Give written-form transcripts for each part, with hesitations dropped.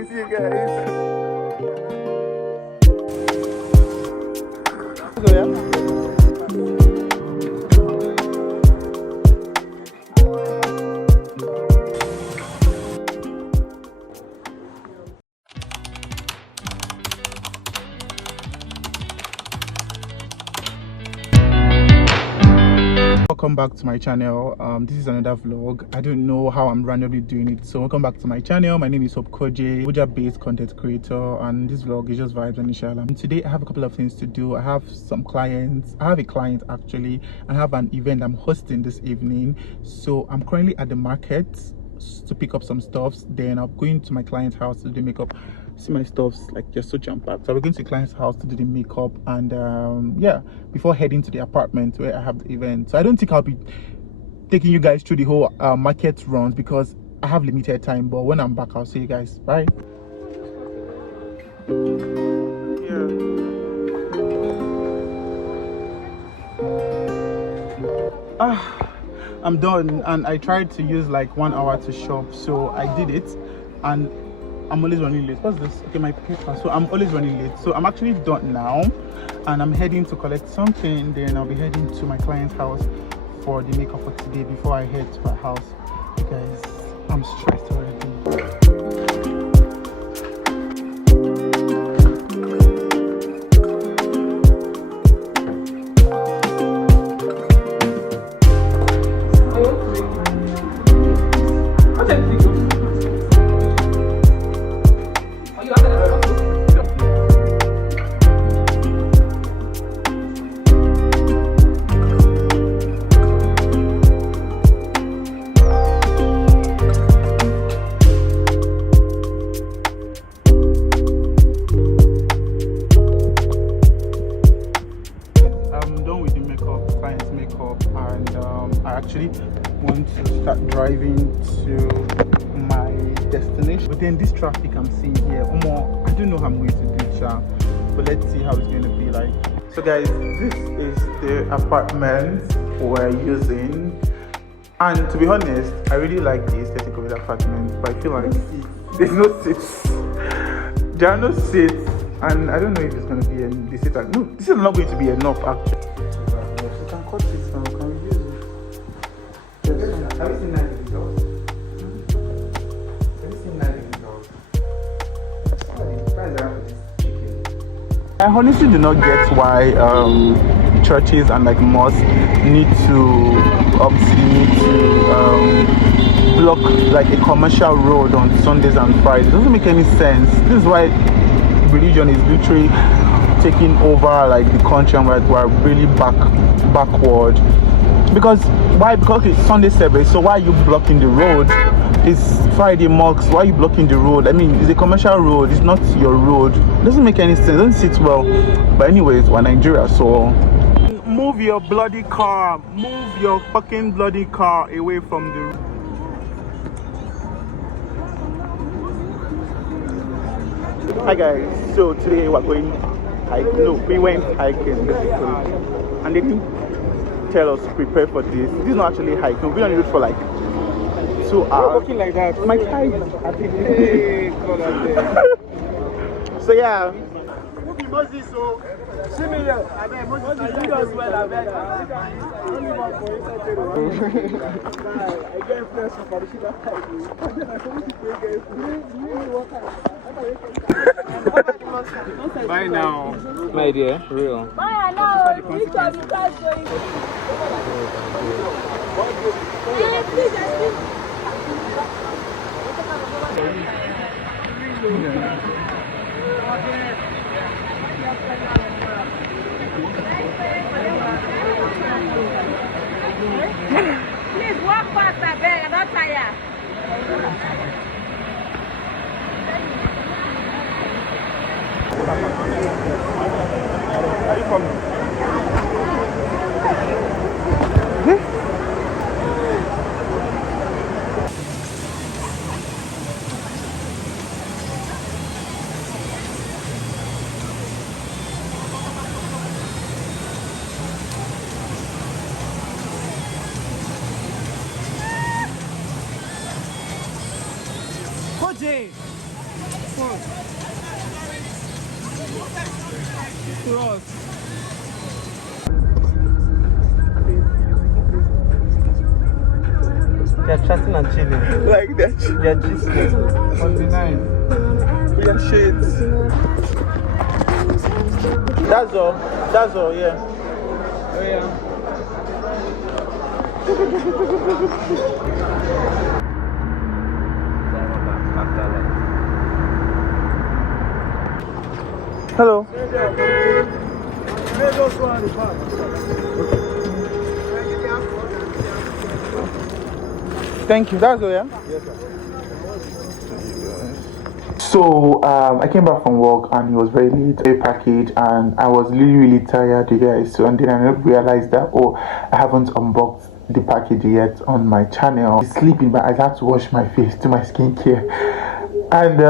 See you guys. So, yeah. Welcome back to my channel. This is another vlog. I don't know how I'm randomly doing it, so welcome back to my channel. My name is Khoje, Abuja based content creator, and this vlog is just vibes and inshallah. And today I have a couple of things to do. I have some clients. I have a client actually. I have an event I'm hosting this evening, so I'm currently at the market to pick up some stuffs. Then I'm going to my client's house to do makeup. See my stuffs like just so jam-packed. So we're going to the client's house to do the makeup, and yeah, before heading to the apartment where I have the event. So I don't think I'll be taking you guys through the whole market runs because I have limited time, but when I'm back I'll see you guys. Bye. I'm done, and I tried to use like 1 hour to shop, so I did it, and I'm always running late. What's this? Okay, my paper. So I'm always running late, so I'm actually done now, and I'm heading to collect something. Then I'll be heading to my client's house for the makeup for today before I head to her house. You guys, I'm stressed already. I actually want to start driving to my destination, but then this traffic I'm seeing here, I don't know how I'm going to do it, but let's see how it's going to be like. So guys, this is the apartment we're using, and to be honest, I really like the aesthetic of the apartment, but I feel like there's no seats. There are no seats, and I don't know if it's going to be the seat. No, this is not going to be enough actually. You can cut this now. Can we use it? Have you seen that in the house? Have you seen that in the house? I honestly do not get why churches and like mosques need to block like a commercial road on Sundays and Fridays. It doesn't make any sense. This is why religion is literally taking over like the country, and we're really backward. Because why? Because it's Sunday service, so why are you blocking the road? It's Friday mosques, why are you blocking the road? I mean, it's a commercial road, it's not your road. It doesn't make any sense, it doesn't sit well. But anyways, we're Nigeria, so move your bloody car, move your fucking bloody car away from the road. Hi guys, so today we're going hiking. No, we went hiking basically, and they didn't tell us to prepare for this. This is not actually hiking. We've been on the road for like 2 hours. Walking like that. My car is hey, so yeah. Moses, so see me here. I mean, Moses, I do as well. I bet. I get fresh for the sugar pipe. Bye now, my dear. Real. Bye now. Please walk past that bag, I'm not tired. Are you coming? Khoje! They're chatting and chilling. Like that. They're gisting. On the 9. Yeah, shades. That's all. That's all, yeah. Oh, yeah. Hello. Thank you. That's all, yeah? Yes, sir. So I came back from work and it was very late, a package, and I was really tired, you guys. So and then I realized that I haven't unboxed the package yet on my channel. It's sleeping, but I had to wash my face, do my skincare, and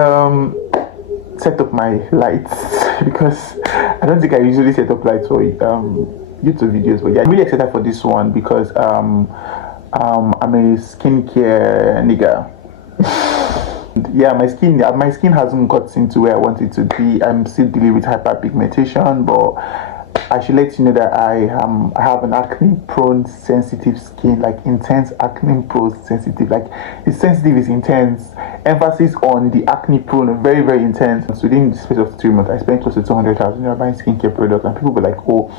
set up my lights because I don't think I usually set up lights for YouTube videos. But yeah, I'm really excited for this one because I'm a skincare nigga. Yeah, my skin hasn't gotten to where I want it to be. I'm still dealing with hyperpigmentation, but I should let you know that I have an acne prone sensitive skin, like intense acne prone sensitive. Like the sensitive is intense, emphasis on the acne prone, very intense. So within the space of 3 months I spent close to 200,000 buying skincare products, and people were like, oh,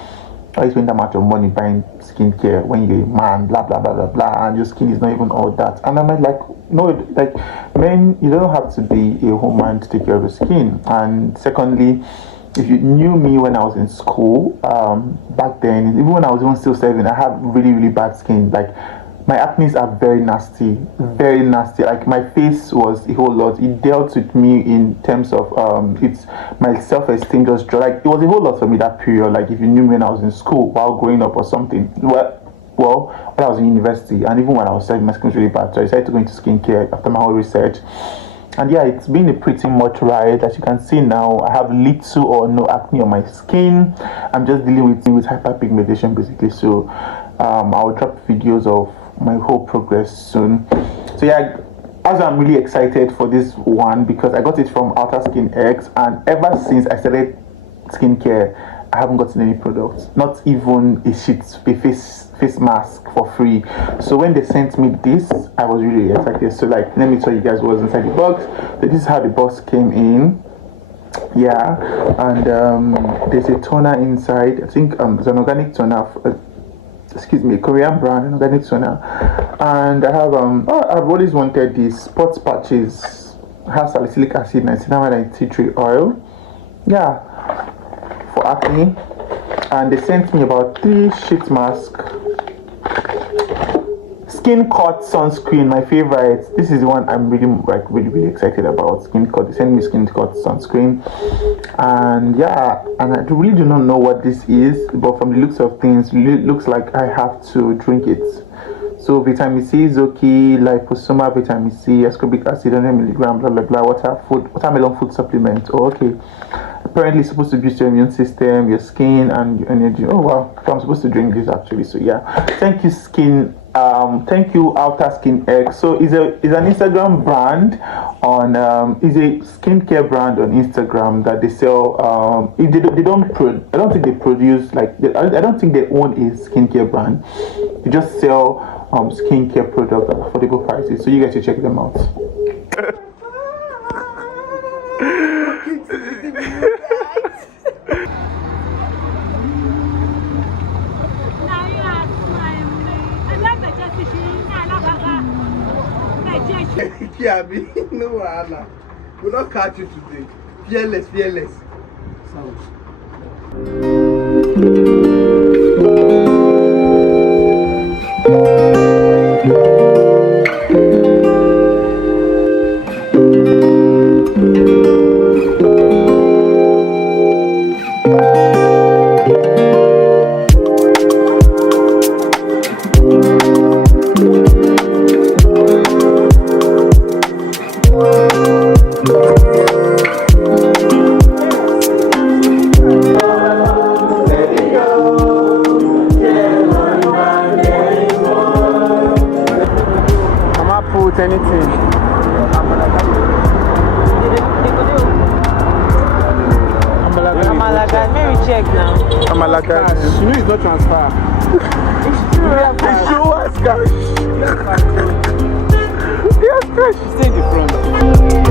why you spend that much of money buying skincare when you're a man, blah blah blah blah blah, and your skin is not even all that. And I'm like, no, like, men, you don't have to be a woman to take care of your skin. And secondly, if you knew me when I was in school, back then, even when I was even still 7, I had really bad skin. Like, my acne are very nasty. Like, my face was a whole lot. It dealt with me in terms of it's my self-esteem just dropped. Like, it was a whole lot for me that period. Like, if you knew me when I was in school while growing up or something. Well, when I was in university, and even when I was 7, my skin was really bad. So I decided to go into skincare after my whole research. And yeah, it's been a pretty much ride. As you can see now, I have little or no acne on my skin. I'm just dealing with hyperpigmentation basically. So I'll drop videos of my whole progress soon. So yeah, as I'm really excited for this one because I got it from Outer Skin X, and ever since I started skincare, I haven't gotten any products, not even a face mask for free. So when they sent me this, I was really excited. So like, let me tell you guys what was inside the box. So this is how the box came in. Yeah, and there's a toner inside. I think it's an organic toner. Korean brand, an organic toner. And I have I've always wanted these sports patches. It has salicylic acid, niacinamide, and tea tree oil. Yeah, for acne. And they sent me about 3 sheet masks. Skin Cut sunscreen, my favorite. This is the one I'm really excited about. Skin Cut. They sent me Skin Cut sunscreen, and yeah, and I really do not know what this is, but from the looks of things, it looks like I have to drink it. So vitamin C is okay, liposomal vitamin C, ascorbic acid, 100 milligram, blah blah blah. Watermelon food supplement. Oh, okay. Apparently, it's supposed to boost your immune system, your skin, and your energy. Oh wow! So I'm supposed to drink this actually. So yeah, thank you, thank you, Outer Skin X. So it's an Instagram brand on is a skincare brand on Instagram that they sell. I don't think they produce I don't think they own a skincare brand. They just sell skincare products at affordable prices. So you guys should check them out. Kiabi, no wahala. We'll not catch you today. Fearless. Sound. check now. I'm a lager. You know it's not transfer. They show us cash. Yes, cash. Stay in the front.